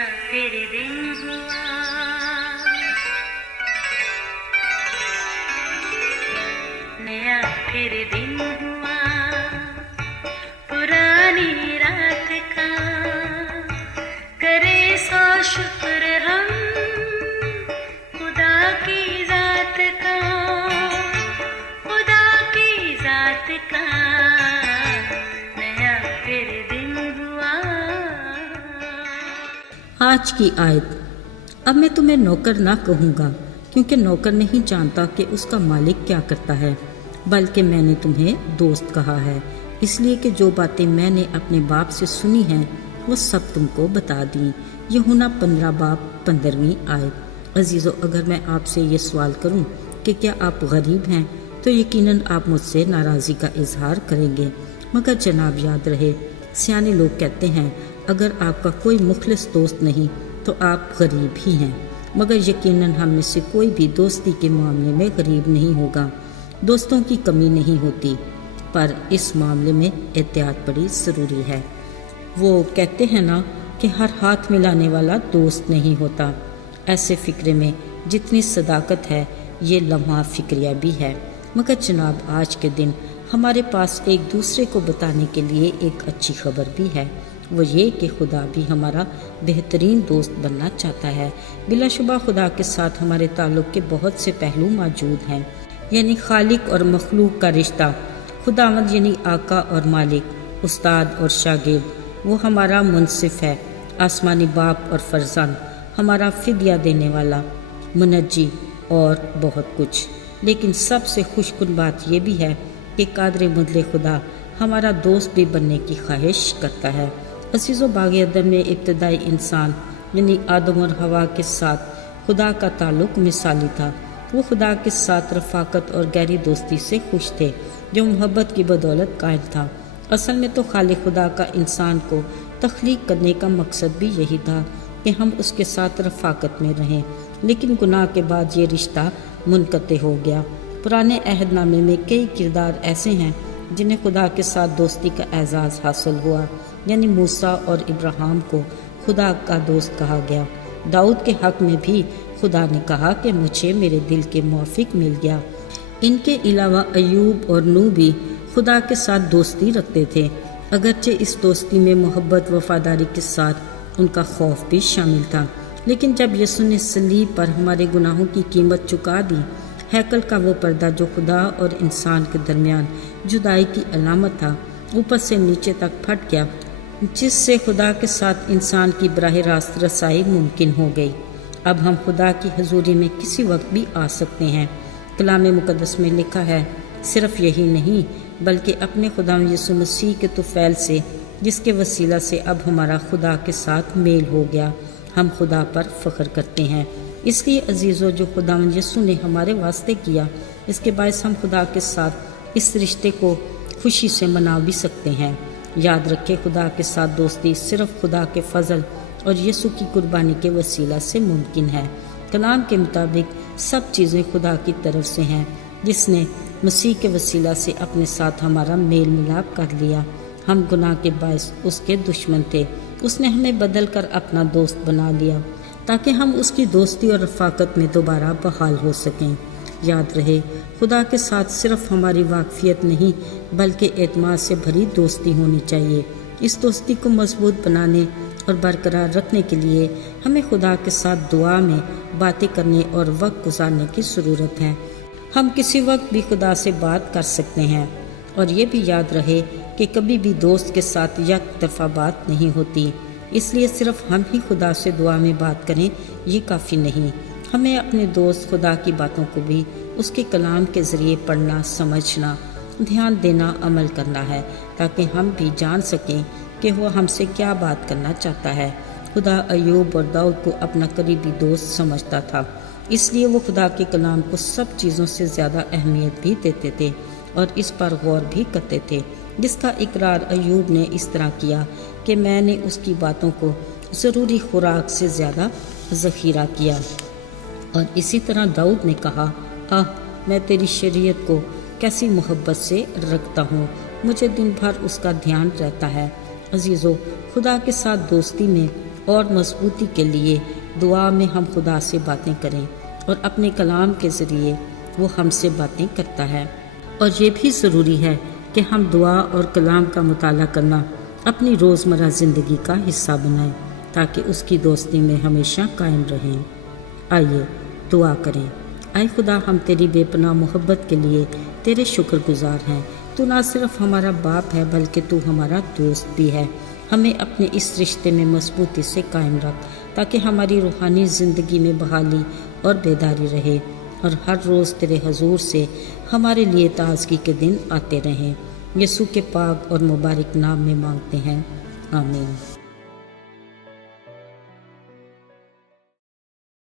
फिर दिन हुआ, नया फिर दिन हुआ, पुरानी रात का करे सो शुक्र हम खुदा की जात का, खुदा की जात का नया फिर दिन हुआ। आज की आयत। अब मैं तुम्हें नौकर ना कहूँगा, क्योंकि नौकर नहीं जानता कि उसका मालिक क्या करता है, बल्कि मैंने तुम्हें दोस्त कहा है, इसलिए कि जो बातें मैंने अपने बाप से सुनी हैं वो सब तुमको बता दी। यूहन्ना 15 बाब 15वीं आयत। अजीज़ों, अगर मैं आपसे ये सवाल करूं कि क्या आप गरीब हैं, तो यकीनन आप मुझसे नाराज़ी का इजहार करेंगे। मगर जनाब याद रहे, सियाने लोग कहते हैं अगर आपका कोई मुखलिस दोस्त नहीं तो आप गरीब ही हैं। मगर यकीनन हम में से कोई भी दोस्ती के मामले में गरीब नहीं होगा। दोस्तों की कमी नहीं होती, पर इस मामले में एहतियात बड़ी ज़रूरी है। वो कहते हैं ना कि हर हाथ मिलाने वाला दोस्त नहीं होता। ऐसे फ़िक्रे में जितनी सदाकत है, ये लम्हा फ़िक्रिया भी है। मगर जनाब, आज के दिन हमारे पास एक दूसरे को बताने के लिए एक अच्छी खबर भी है। वो ये कि खुदा भी हमारा बेहतरीन दोस्त बनना चाहता है। बिलाशुबा खुदा के साथ हमारे ताल्लुक़ के बहुत से पहलू मौजूद हैं, यानी खालिक और मखलूक का रिश्ता, खुदावंद यानी आका और मालिक, उस्ताद और शागिर्द। वो हमारा मुनसिफ है, आसमानी बाप और फरजंद, हमारा फिदिया देने वाला, मुनज्जी और बहुत कुछ। लेकिन सबसे खुशकुन बात यह भी है कि कादर मुदले खुदा हमारा दोस्त भी बनने की ख्वाहिश करता है। अज़ीज़ों, बाग़ अदम में इब्तदाई इंसान यानी आदम और हवा के साथ खुदा का ताल्लुक़ मिसाली था। वो खुदा के साथ रफ़ाकत और गहरी दोस्ती से खुश थे, जो मोहब्बत की बदौलत कायम था। असल में तो खालिक खुदा का इंसान को तख्लीक करने का मकसद भी यही था कि हम उसके साथ रफ़ाकत में रहें। लेकिन गुनाह के बाद ये रिश्ता मुनक़ते हो गया। पुराने अहदनामे में कई किरदार ऐसे हैं जिन्हें खुदा के साथ दोस्ती का एजाज़ हासिल हुआ, यानी मूसा और इब्राहिम को खुदा का दोस्त कहा गया। दाऊद के हक़ में भी खुदा ने कहा कि मुझे मेरे दिल के मुआफ़िक मिल गया। इनके अलावा अयूब और नूह भी खुदा के साथ दोस्ती रखते थे, अगरचे इस दोस्ती में मोहब्बत वफ़ादारी के साथ उनका खौफ भी शामिल था। लेकिन जब यीशु ने सलीब पर हमारे गुनाहों की कीमत चुका दी, हैकल का वो पर्दा जो खुदा और इंसान के दरमियान जुदाई की अलामत था, ऊपर से नीचे तक फट गया, जिससे खुदा के साथ इंसान की बराह रास्त रसाई मुमकिन हो गई। अब हम खुदा की हजूरी में किसी वक्त भी आ सकते हैं। कलाम मुक़द्दस में लिखा है, सिर्फ यही नहीं बल्कि अपने खुदा यीशु मसीह के तुफ़ैल से, जिसके वसीला से अब हमारा खुदा के साथ मेल हो गया, हम खुदा पर फ़ख्र करते हैं। इसलिए अजीज़ों, जो खुदा यीशु ने हमारे वास्ते किया, इसके बायस हम खुदा के साथ इस रिश्ते को खुशी से मना भी सकते हैं। याद रखें, खुदा के साथ दोस्ती सिर्फ खुदा के फजल और यीशु की कुर्बानी के वसीला से मुमकिन है। कलाम के मुताबिक सब चीज़ें खुदा की तरफ से हैं, जिसने मसीह के वसीला से अपने साथ हमारा मेल मिलाप कर लिया। हम गुनाह के बायस उसके दुश्मन थे, उसने हमें बदल कर अपना दोस्त बना लिया ताकि हम उसकी दोस्ती और रफ़ाकत में दोबारा बहाल हो सकें। याद रहे, खुदा के साथ सिर्फ हमारी वाकफियत नहीं बल्कि एतमाद से भरी दोस्ती होनी चाहिए। इस दोस्ती को मजबूत बनाने और बरकरार रखने के लिए हमें खुदा के साथ दुआ में बातें करने और वक्त गुजारने की ज़रूरत है। हम किसी वक्त भी खुदा से बात कर सकते हैं, और ये भी याद रहे कि कभी भी दोस्त के साथ एक तरफा बात नहीं होती। इसलिए सिर्फ हम ही खुदा से दुआ में बात करें ये काफ़ी नहीं, हमें अपने दोस्त खुदा की बातों को भी उसके कलाम के ज़रिए पढ़ना, समझना, ध्यान देना, अमल करना है, ताकि हम भी जान सकें कि वह हमसे क्या बात करना चाहता है। खुदा अयूब और दाऊद को अपना करीबी दोस्त समझता था, इसलिए वो खुदा के कलाम को सब चीज़ों से ज़्यादा अहमियत भी देते थे और इस पर गौर भी करते थे, जिसका इकरार अयूब ने इस तरह किया कि मैंने उसकी बातों को ज़रूरी खुराक से ज़्यादा ज़ख़ीरा किया। और इसी तरह दाऊद ने कहा, मैं तेरी शरीयत को कैसी मोहब्बत से रखता हूँ, मुझे दिन भर उसका ध्यान रहता है। अजीज़ों, खुदा के साथ दोस्ती में اور مضبوطی کے لیے دعا میں ہم خدا سے باتیں کریں اور اپنے کلام کے ذریعے وہ ہم سے باتیں کرتا ہے۔ اور یہ بھی ضروری ہے کہ ہم دعا اور کلام کا مطالعہ کرنا اپنی روزمرہ زندگی کا حصہ بنائیں تاکہ اس کی دوستی میں ہمیشہ قائم رہیں۔ آئیے دعا کریں۔ اے خدا، ہم تیری بے پناہ محبت کے لیے تیرے شکر گزار ہیں۔ تو نہ صرف ہمارا باپ ہے بلکہ تو ہمارا دوست بھی ہے۔ ہمیں اپنے اس رشتے میں مضبوطی سے قائم رکھ تاکہ ہماری روحانی زندگی میں بحالی اور بیداری رہے اور ہر روز تیرے حضور سے ہمارے لیے تازگی کے دن آتے رہیں۔ یسوع کے پاک اور مبارک نام میں مانگتے ہیں، آمین۔